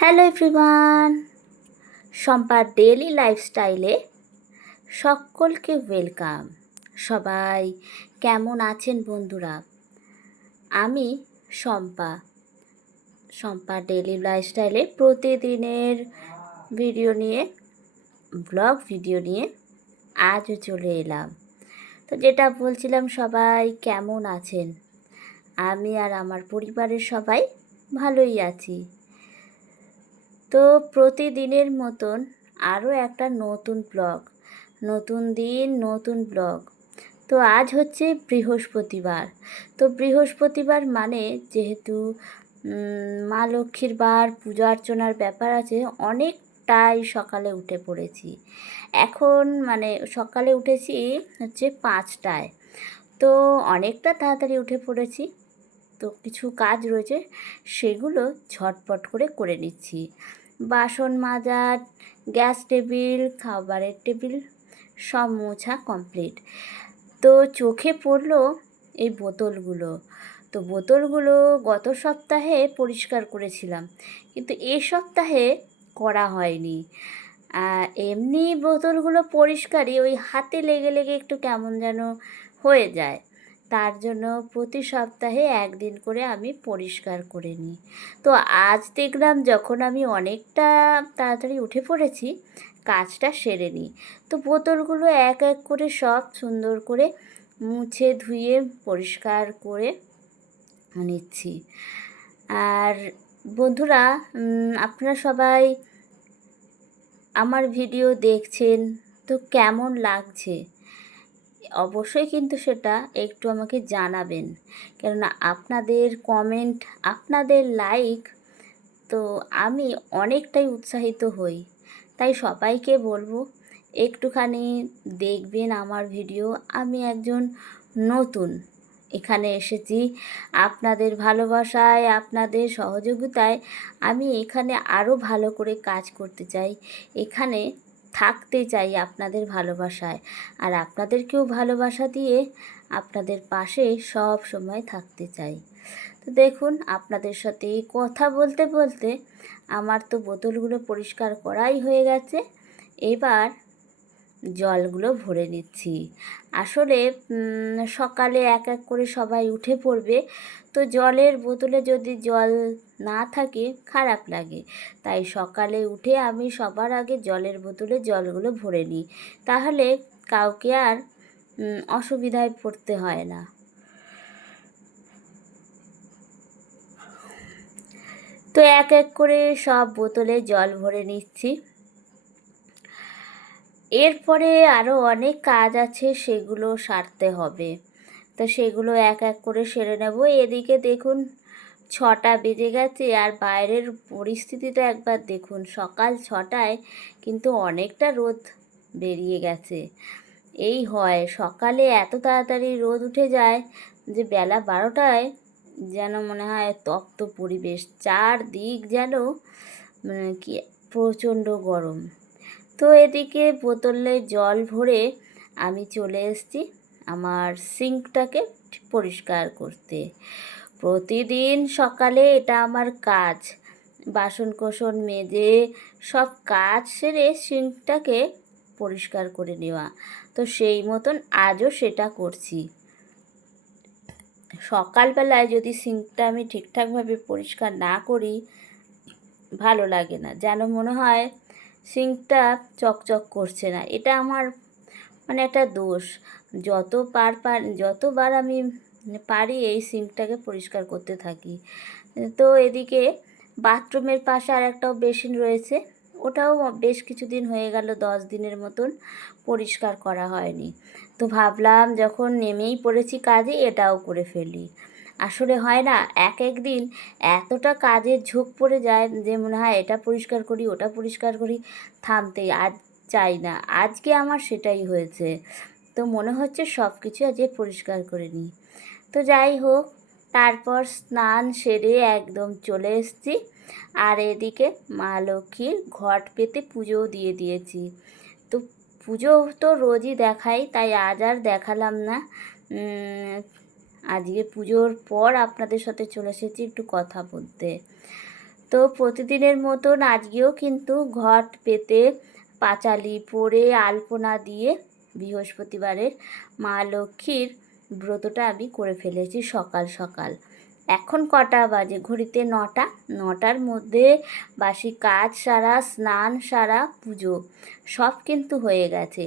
Hello everyone, শম্পার daily লাইফস্টাইলে সকলকে welcome. সবাই কেমন আছেন বন্ধুরা? আমি শম্পা ডেইলি লাইফস্টাইলে প্রতিদিনের ব্লগ ভিডিও নিয়ে আজও চলে এলাম। তো যেটা বলছিলাম, সবাই কেমন আছেন? আমি আর আমার পরিবারের সবাই ভালোই আছি। তো প্রতিদিনের মতন আরও একটা নতুন দিন নতুন ব্লগ। তো আজ হচ্ছে বৃহস্পতিবার। তো বৃহস্পতিবার মানে যেহেতু মা লক্ষ্মীর বার, পূজা অর্চনার ব্যাপার আছে, অনেকটাই সকালে উঠে পড়েছি। এখন সকালে উঠেছি হচ্ছে 5টায়। তো অনেকটা তাড়াতাড়ি উঠে পড়েছি। তো কিছু কাজ রয়েছে, সেগুলো ঝটপট করে নিচ্ছি। বাসন মাজা, গ্যাস টেবিল, খাবারের টেবিল সব মোছা কমপ্লিট। তো চোখে পড়লো এই বোতলগুলো গত সপ্তাহে পরিষ্কার করেছিলাম, কিন্তু এই সপ্তাহে করা হয়নি। এমনি বোতলগুলো পরিষ্কারই, ওই হাতে লেগে লেগে একটু কেমন যেন হয়ে যায়। তার জন্য প্রতি সপ্তাহে একদিন করে আমি পরিষ্কার করে নিই। তো আজ দেখলাম যখন আমি অনেকটা তাড়াতাড়ি উঠে পড়েছি, কাজটা সেরে নিই। তো বোতলগুলো এক এক করে সব সুন্দর করে মুছে ধুয়ে পরিষ্কার করে নিচ্ছি। আর বন্ধুরা, আপনারা সবাই আমার ভিডিও দেখছেন, তো কেমন লাগছে অবশ্যই কিন্তু সেটা একটু আমাকে জানাবেন। কেননা আপনাদের কমেন্ট, আপনাদের লাইক, তো আমি অনেকটাই উৎসাহিত হই। তাই সবাইকে বলবো একটুখানি দেখবেন আমার ভিডিও। আমি একজন নতুন এখানে এসেছি, আপনাদের ভালোবাসায়, আপনাদের সহযোগিতায় আমি এখানে আরও ভালো করে কাজ করতে চাই, এখানে থাকতে চাই আপনাদের ভালোবাসায়। আর আপনাদেরকেও ভালোবাসা দিয়ে আপনাদের পাশে সব সময় থাকতে চাই। তো দেখুন, আপনাদের সাথে কথা বলতে বলতে আমার তো বোতলগুলো পরিষ্কার করাই হয়ে গেছে। এবার জলগুলো ভরে নিচ্ছি। আসলে সকালে এক এক করে সবাই উঠে পড়বে, তো জলের বোতলে যদি জল না থাকে খারাপ লাগে। তাই সকালে উঠে আমি সবার আগে জলের বোতলে জলগুলো ভরে নিই, তাহলে কাউকে আর অসুবিধায় পড়তে হয় না। তো এক এক করে সব বোতলে জল ভরে নিচ্ছি। এরপরে আরও অনেক কাজ আছে, সেগুলো সারতে হবে। তো সেগুলো এক এক করে সেরে নেব। এদিকে দেখুন 6টা বেজে গেছে, আর বাইরের পরিস্থিতিটা একবার দেখুন। সকাল 6টায় কিন্তু অনেকটা রোদ বেরিয়ে গেছে। এই হয় সকালে এত তাড়াতাড়ি রোদ উঠে যায় যে বেলা 12টায় যেন মনে হয় তপ্ত পরিবেশ, চারদিক যেন কি প্রচণ্ড গরম। তো এদিকে বোতলে জল ভরে আমি চলে এসেছি আমার সিঙ্কটাকে পরিষ্কার করতে। প্রতিদিন সকালে এটা আমার কাজ, বাসন কোসন মেজে সব কাজ সেরে সিঙ্কটাকে পরিষ্কার করে নেওয়া। তো সেই মতন আজও সেটা করছি। সকালবেলায় যদি সিঙ্কটা আমি ঠিকঠাকভাবে পরিষ্কার না করি, ভালো লাগে না, যেন মনে হয় সিঙ্কটা চকচক করছে না। এটা আমার একটা দোষ। যতবার আমি পারি এই সিঙ্কটাকে পরিষ্কার করতে থাকি। তো এদিকে বাথরুমের পাশে আর একটাও বেসিন রয়েছে, ওটাও বেশ কিছুদিন হয়ে গেল, 10 দিনের মতন পরিষ্কার করা হয়নি। তো ভাবলাম যখন নেমেই পড়েছি কাজে, এটাও করে ফেলি। আসলে হয় না, এক এক দিন এতটা কাজের ঝোঁক পড়ে যায় যে মনে হয় এটা পরিষ্কার করি, ওটা পরিষ্কার করি, থামতেই আজ চাই না। আজকে আমার সেটাই হয়েছে। তো মনে হচ্ছে সব কিছু আজকে পরিষ্কার করে নিই। তো যাই হোক, তারপর স্নান সেরে একদম চলে এসেছি। আর এদিকে মা লক্ষ্মীর ঘট পেতে পুজোও দিয়ে দিয়েছি। তো পুজো তো রোজই দেখাই, তাই আজ আর দেখালাম না। আজকে পুজোর পর আপনাদের সাথে চলে এসেছি একটু কথা বলতে। তো প্রতিদিনের মতন আজকেও কিন্তু ঘট পেতে পাঁচালি পরে আলপনা দিয়ে বৃহস্পতিবারের মা লক্ষ্মীর ব্রতটা আমি করে ফেলেছি সকাল সকাল। এখন কটা বাজে? ঘড়িতে 9টা। 9টার মধ্যে বাসি কাজ সারা, স্নান সারা, পুজো সব কিন্তু হয়ে গেছে।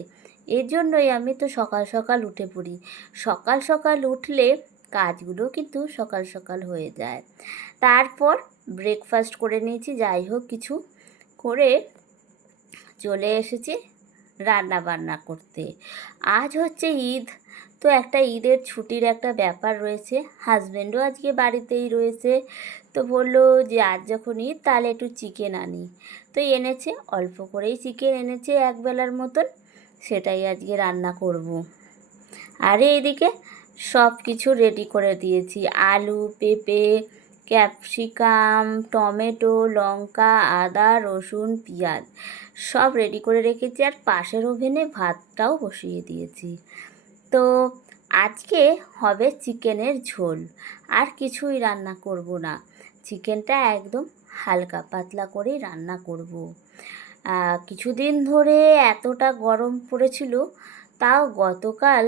এর জন্যই আমি তো সকাল সকাল উঠে পড়ি। সকাল সকাল উঠলে কাজগুলো কিন্তু সকাল সকাল হয়ে যায়। তারপর ব্রেকফাস্ট করে নিয়েছি, যাই হোক কিছু করে চলে এসেছি রান্না বান্না করতে। আজ হচ্ছে ঈদ, তো একটা ঈদের ছুটির একটা ব্যাপার রয়েছে। হাজব্যান্ডও আজকে বাড়িতেই রয়েছে, তো বললো যে আজ যখন ঈদ তাহলে একটু চিকেন আনি। তো এনেছে, অল্প করেই চিকেন এনেছে একবেলার মতন, সেটাই আজকে রান্না করব। আর এইদিকে সব কিছু রেডি করে দিয়েছি, আলু, পেঁপে, ক্যাপসিকাম, টমেটো, লঙ্কা, আদা, রসুন, পেঁয়াজ সব রেডি করে রেখেছি। আর পাশের ওভেনে ভাতটাও বসিয়ে দিয়েছি। তো আজকে হবে চিকেনের ঝোল, আর কিছুই রান্না করব না। চিকেনটা একদম হালকা পাতলা করেই রান্না করব। কিছুদিন ধরে এতটা গরম পড়েছিল, তাও গতকাল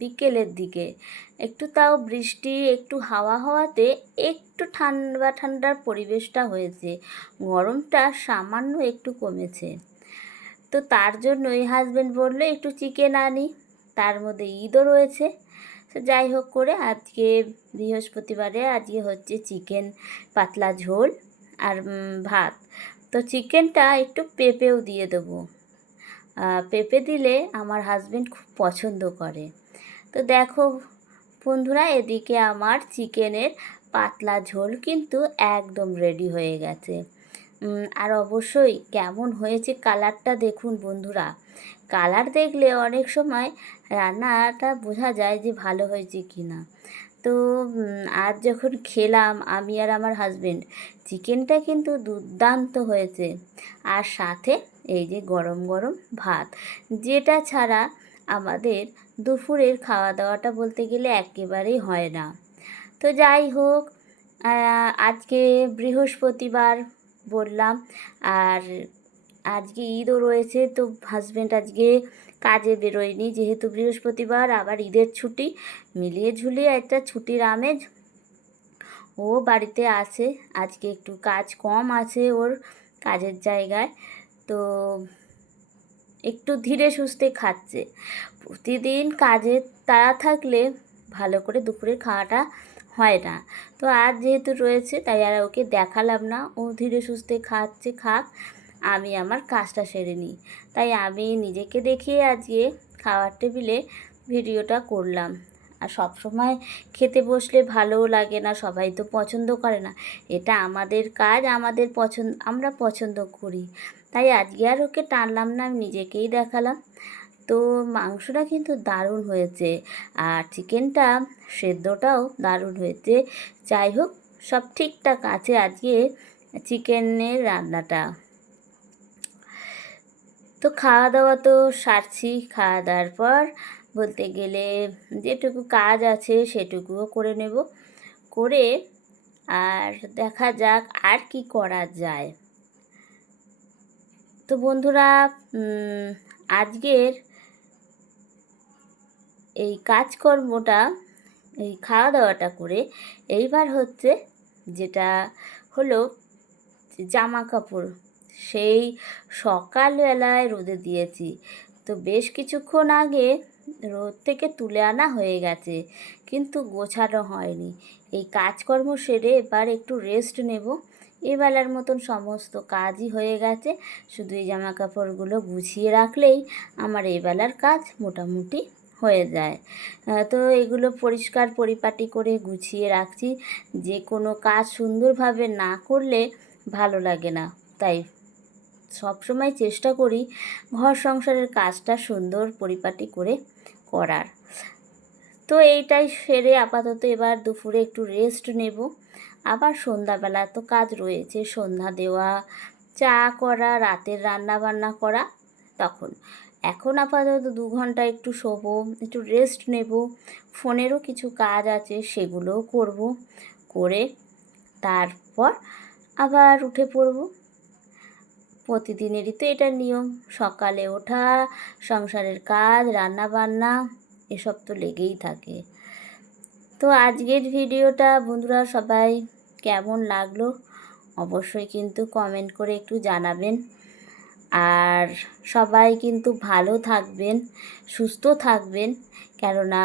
বিকেলের দিকে একটু তাও বৃষ্টি, একটু হাওয়া হওয়াতে একটু ঠান্ডা ঠান্ডার পরিবেশটা হয়েছে, গরমটা সামান্য একটু কমেছে। তো তার জন্যই হাজব্যান্ড বললো একটু চিকেন আনি, তার মধ্যে ঈদও রয়েছে। তো যাই হোক করে আজকে বৃহস্পতিবারে আজকে হচ্ছে চিকেন পাতলা ঝোল আর ভাত। তো চিকেনটা একটু পেঁপেও দিয়ে দেবো, পেঁপে দিলে আমার হাজব্যান্ড খুব পছন্দ করে। তো দেখো বন্ধুরা, এদিকে আমার চিকেনের পাতলা ঝোল কিন্তু একদম রেডি হয়ে গেছে। আর অবশ্যই কেমন হয়েছে কালারটা দেখুন বন্ধুরা। কালার দেখলে অনেক সময় রান্নাটা বোঝা যায় যে ভালো হয়েছে কি না। তো আজ যখন খেলাম আমি আর আমার হাজব্যান্ড, চিকেনটা কিন্তু দুর্দান্ত হয়েছে। আর সাথে এই যে গরম গরম ভাত, যেটা ছাড়া আমাদের দুপুরের খাওয়া দাওয়াটা বলতে গেলে একেবারেই হয় না। তো যাই হোক, আজকে বৃহস্পতিবার বললাম, আর আজকে ঈদও রয়েছে, তো হাজব্যান্ড আজকে কাজে বেরোয়নি, যেহেতু বৃহস্পতিবার আবার ঈদের ছুটি, মিলিয়ে ঝুলিয়ে একটা ছুটির আমেজ। ও বাড়িতে আছে, আজকে একটু কাজ কম আছে ওর কাজের জায়গায়, তো একটু ধীরে সুস্থে খাচ্ছে। প্রতিদিন কাজের তাড়া থাকলে ভালো করে দুপুরের খাওয়াটা হয় না। তো আজ যেহেতু রয়েছে তাই আর ওকে দেখালাম না, ও ধীরে সুস্থে খাচ্ছে, খাক, আমি আমার কাজটা সেরে নিই। তাই আমি নিজেকে দেখিয়ে আজকে খাওয়ার টেবিলে ভিডিওটা করলাম। আর সব সময় খেতে বসলে ভালোও লাগে না, সবাই তো পছন্দ করে না। এটা আমাদের কাজ, আমাদের পছন্দ, আমরা পছন্দ করি। তাই আজকে আর ওকে টানলাম না, আমি নিজেকেই দেখালাম। তো মাংসটা কিন্তু দারুণ হয়েছে, আর চিকেনটা সেদ্ধটাও দারুণ হয়েছে। যাই হোক, সব ঠিকঠাক আছে আজকে চিকেনের রান্নাটা। তো খাওয়া দাওয়া তো সারছি, খাওয়া দাওয়ার পর বলতে গেলে যেটুকু কাজ আছে সেটুকুও করে নেব, করে আর দেখা যাক আর কি করা যায়। তো বন্ধুরা, আজকের এই কাজকর্মটা, এই খাওয়া দাওয়াটা করে এইবার হচ্ছে যেটা হলো জামা কাপড়, সেই সকালবেলায় রোদে দিয়েছি, তো বেশ কিছুক্ষণ আগে রোদ থেকে তুলে আনা হয়ে গেছে, কিন্তু গোছানো হয়নি। এই কাজকর্ম সেরে এবার একটু রেস্ট নেব। এবেলার মতন সমস্ত কাজই হয়ে গেছে, শুধু এই জামা কাপড়গুলো গুছিয়ে রাখলেই আমার এবেলার কাজ মোটামুটি হয়ে যায়। তো এগুলো পরিষ্কার পরিপাটি করে গুছিয়ে রাখছি, যে কোনো কাজ সুন্দরভাবে না করলে ভালো লাগে না। তাই সব সময় চেষ্টা করি ঘর সংসারের কাজটা সুন্দর পরিপাটি করে করার। তো এইটাই সেরে আপাতত এবার দুপুরে একটু রেস্ট নেব। আবার সন্ধ্যাবেলা তো কাজ রয়েছে, সন্ধ্যা দেওয়া, চা করা, রাতের রান্না বান্না করা। তখন এখন আপাতত 2 ঘন্টা একটু শোবো, একটু রেস্ট নেব। ফোনেরও কিছু কাজ আছে সেগুলোও করব, করে তারপর আবার উঠে পড়ব। প্রতিদিনেরই তো এটা নিয়ম, সকালে ওঠা, সংসারের কাজ, রান্না বান্না এসব তো লেগেই থাকে। তো আজকের ভিডিওটা বন্ধুরা সবাই কেমন লাগলো অবশ্যই কিন্তু কমেন্ট করে একটু জানাবেন। আর সবাই কিন্তু ভালো থাকবেন, সুস্থ থাকবেন, কেননা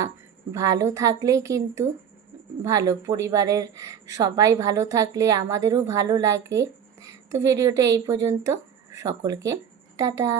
ভালো থাকলেই কিন্তু ভালো, পরিবারের সবাই ভালো থাকলে আমাদেরও ভালো লাগে। তো ভিডিওটা এই পর্যন্ত, সকলকে টাটা।